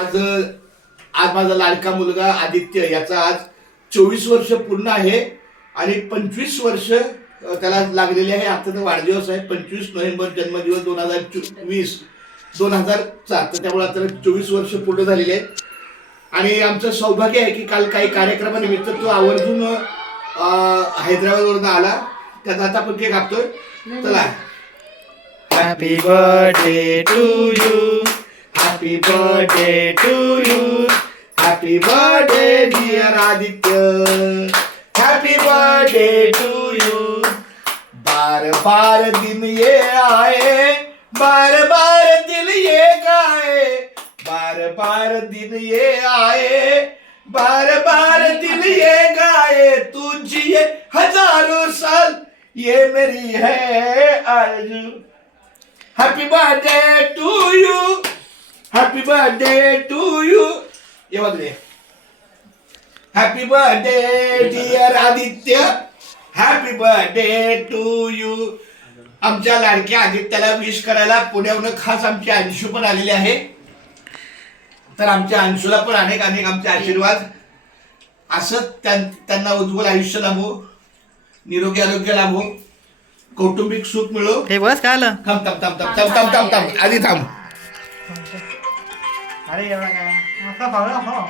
आज आज माझा लाडका मुलगा आदित्य याचा आज चोवीस वर्ष पूर्ण आहे आणि पंचवीस वर्ष त्याला लागलेले आहे. आता तर वाढदिवस आहे पंचवीस नोव्हेंबर जन्मदिवस दोन हजार चोवीस दोन हजार सात तर त्यामुळे आता चोवीस वर्ष पूर्ण झालेले आहेत. आणि आमचं सौभाग्य आहे की काल काही कार्यक्रमानिमित्त तो आवर्जून हैदराबादवरून आला. त्याचा आता आपण केक कापतोय. चला. Happy birthday to you. Happy birthday dear Aditya happy birthday to you बार बार दिन ये आए, बार बार दिल ये गाए। बार बार दिन ये आए, बार बार दिल ये गाए। तू जिए हज़ारों साल ये मेरी है आरज़ू happy birthday to you happy birthday to you ये happy birthday dear Aditya happy birthday to you आमच्या लाडक्या आदित्याला विश करायला पुण्याहून खास आमची अंशू पण आलेली आहे. तर आमच्या अंशूला पण अनेक अनेक आमचे आशीर्वाद. असंच त्यांना उज्ज्वल आयुष्य लाभो. निरोगी आरोग्य लाभो. कौटुंबिक सुख मिळो. हे बस काय आलं? थांब थांब थांब थांब थांब थांब थांब. आधी थांब. अरे एवढा काय असा भावला हो